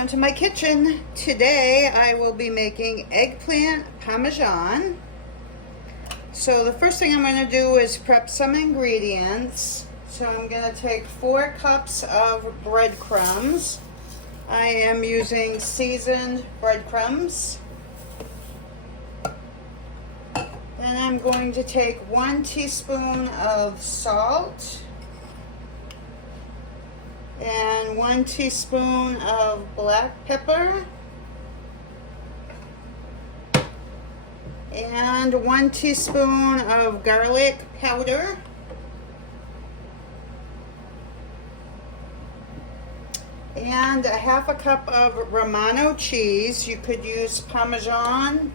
welcome to my kitchen. Today I will be making eggplant parmesan. So the first thing I'm going to do is prep some ingredients. So I'm going to take 4 cups of breadcrumbs. I am using seasoned breadcrumbs. Then I'm going to take 1 teaspoon of salt and 1 teaspoon of black pepper and 1 teaspoon of garlic powder and a half a cup of Romano cheese. You could use Parmesan.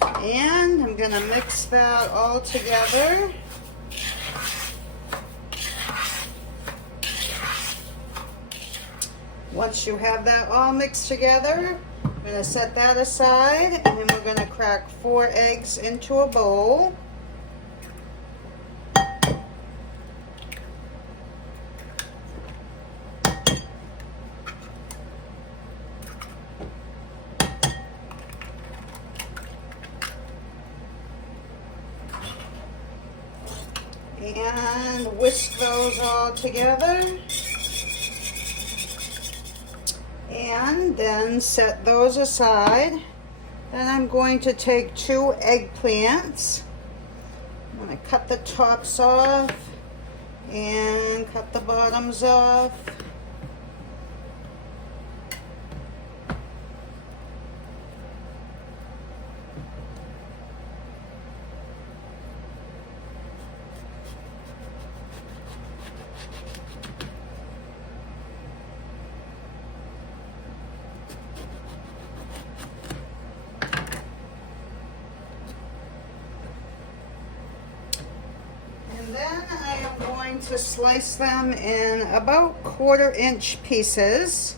And I'm going to mix that all together. Once you have that all mixed together, I'm going to set that aside, and then we're going to crack 4 eggs into a bowl. And whisk those all together. And then set those aside. Then I'm going to take 2 eggplants. I'm going to cut the tops off and cut the bottoms off. And then I am going to slice them in about 1/4-inch pieces.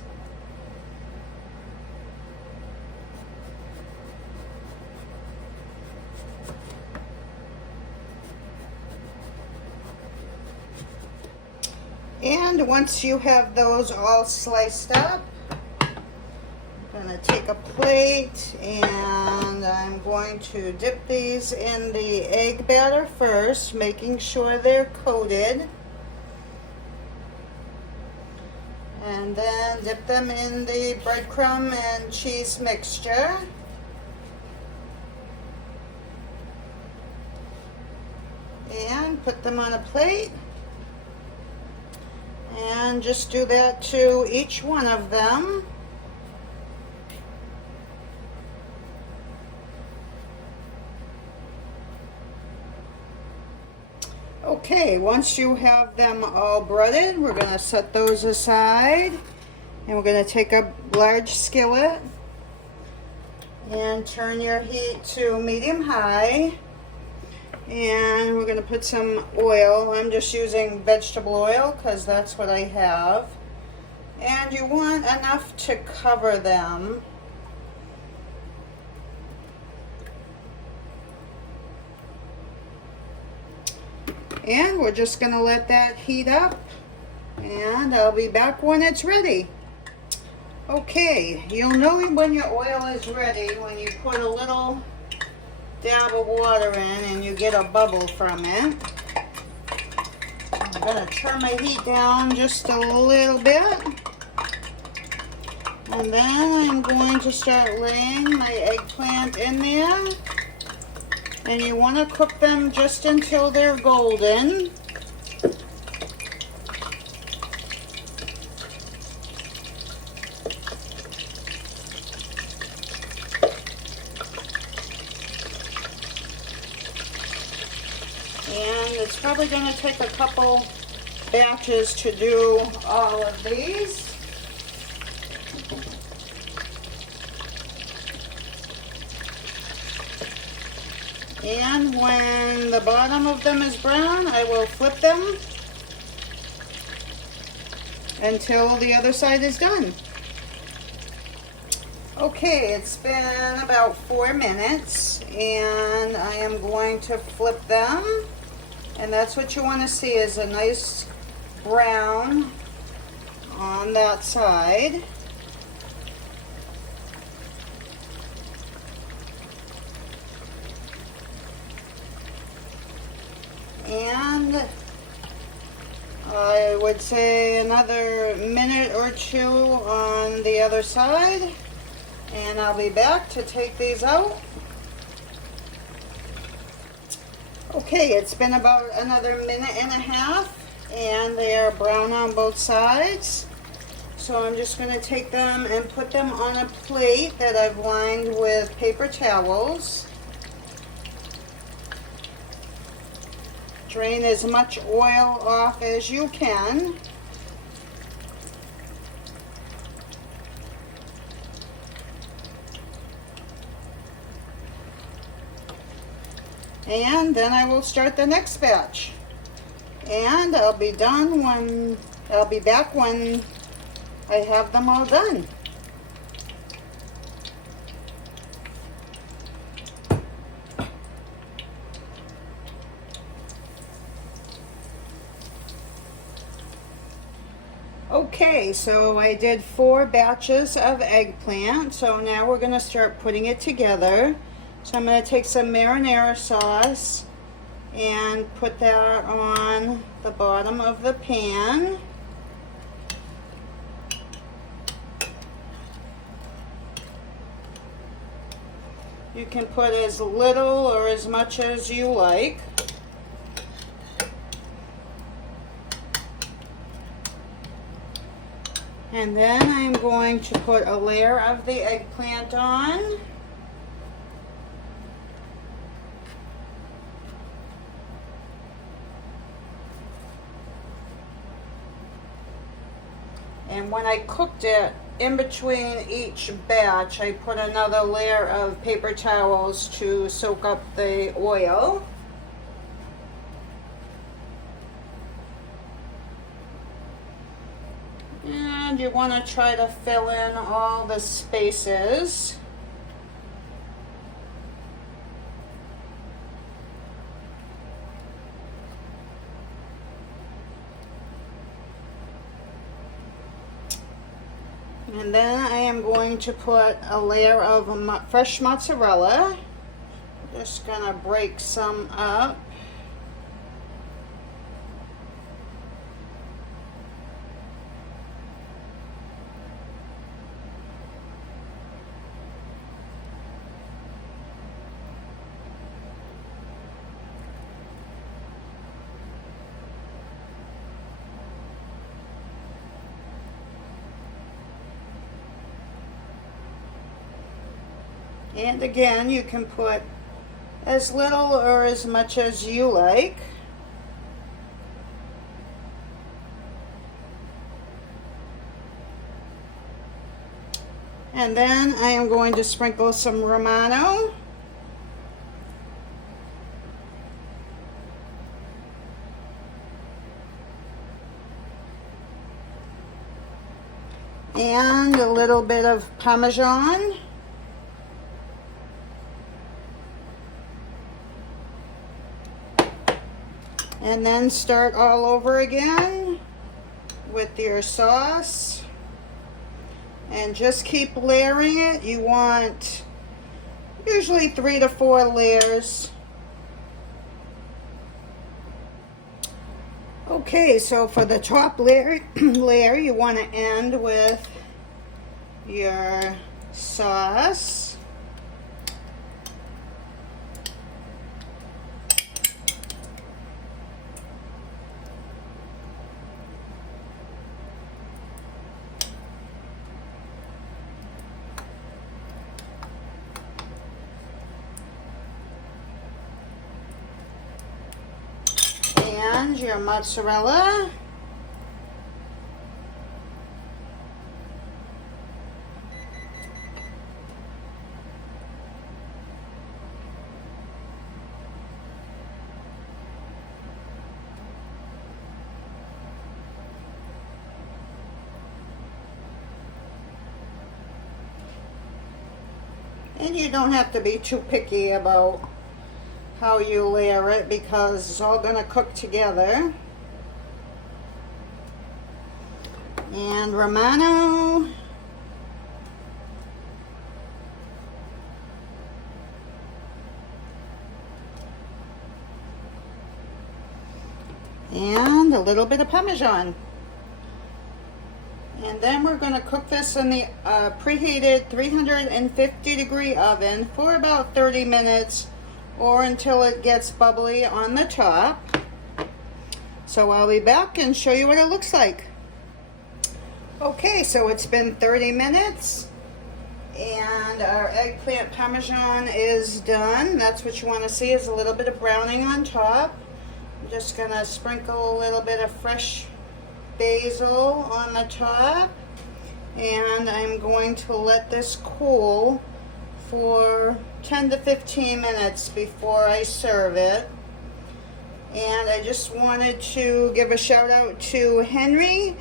And once you have those all sliced up, I'm going to take a plate and I'm going to dip these in the egg batter first, making sure they're coated. And then dip them in the breadcrumb and cheese mixture. And put them on a plate. And just do that to each one of them. Okay, once you have them all breaded, we're going to set those aside. And we're going to take a large skillet and turn your heat to medium-high. And we're going to put some oil. I'm just using vegetable oil because that's what I have. And you want enough to cover them. And we're just going to let that heat up. And I'll be back when it's ready. Okay, you'll know when your oil is ready when you put a little dab of water in and you get a bubble from it. I'm going to turn my heat down just a little bit. And then I'm going to start laying my eggplant in there. And you want to cook them just until they're golden. And it's probably going to take a couple batches to do all of these. And when the bottom of them is brown, I will flip them until the other side is done. Okay, it's been about 4 minutes and I am going to flip them, and that's what you want to see is a nice brown on that side. And I would say another minute or two on the other side, and I'll be back to take these out. Okay, it's been about another minute and a half, and they are brown on both sides. So I'm just going to take them and put them on a plate that I've lined with paper towels. Drain as much oil off as you can. And then I will start the next batch. And I'll be back when I have them all done. Okay, so I did 4 batches of eggplant, so now we're going to start putting it together. So I'm going to take some marinara sauce and put that on the bottom of the pan. You can put as little or as much as you like. And then I'm going to put a layer of the eggplant on. And when I cooked it, in between each batch, I put another layer of paper towels to soak up the oil. And you want to try to fill in all the spaces. And then I am going to put a layer of fresh mozzarella. Just gonna break some up. And again, you can put as little or as much as you like. And then I am going to sprinkle some Romano. And a little bit of Parmesan. And then start all over again with your sauce. And just keep layering it. You want usually 3 to 4 layers. Okay, so for the top layer, you want to end with your sauce. And your mozzarella. And you don't have to be too picky about how you layer it because it's all going to cook together. and Romano. And a little bit of Parmesan. And then we're going to cook this in the preheated 350 degree oven for about 30 minutes or until it gets bubbly on the top. So I'll be back and show you what it looks like. Okay, so it's been 30 minutes and our eggplant parmesan is done. That's what you want to see, is a little bit of browning on top. I'm just going to sprinkle a little bit of fresh basil on the top, and I'm going to let this cool for 10 to 15 minutes before I serve it. And I just wanted to give a shout out to Henry.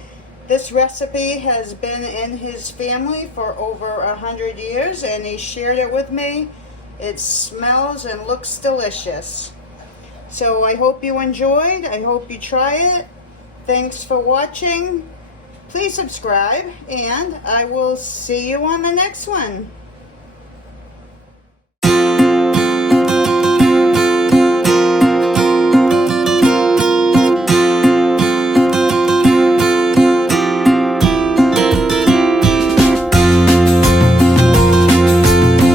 This recipe has been in his family for over 100 years and he shared it with me. It smells and looks delicious. So I hope you enjoyed. I hope you try it. Thanks for watching. Please subscribe and I will see you on the next one.